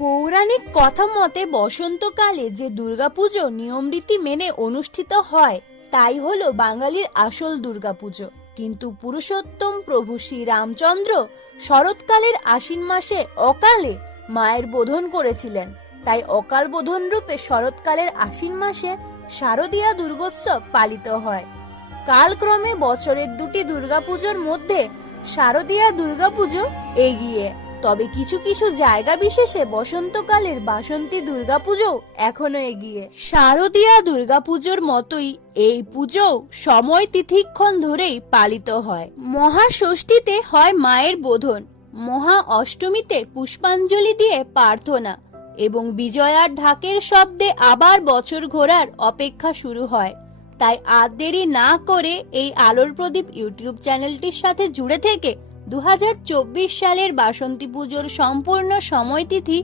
পৌরাণিক কথা মতে বসন্তকালে যে দুর্গাপুজো নিয়মরীতি মেনে অনুষ্ঠিত হয় তাই হলো বাঙালির আসল দুর্গাপুজো। কিন্তু পুরুষোত্তম প্রভু শ্রী রামচন্দ্র শরৎকালের আশ্বিন মাসে অকালে মায়ের বোধন করেছিলেন, তাই অকাল বোধন রূপে শরৎকালের আশ্বিন মাসে শারদীয়া দুর্গোৎসব পালিত হয়। কালক্রমে বছরের দুটি দুর্গাপুজোর মধ্যে শারদীয়া দুর্গাপুজো এগিয়ে, তবে কিছু কিছু জায়গা বিশেষে বসন্তকালের বাসন্তী দুর্গাপুজো এখনো এগিয়ে। শারদীয়া দুর্গাপুজোর মতোই এই পুজো সময় তিথিক্ষণ ধরেই পালিত হয়। মহাষষ্ঠীতে হয় মায়ের বোধন, মহা অষ্টমীতে পুষ্পাঞ্জলি দিয়ে প্রার্থনা এবং বিজয়ার ঢাকের শব্দে আবার বছর ঘোরার অপেক্ষা শুরু হয়। তাই আর দেরি না করে এই আলোর প্রদীপ ইউটিউব চ্যানেলটির সাথে জুড়ে থেকে 2024 সালের বাসন্তী পুজোর সম্পূর্ণ সময়তিথি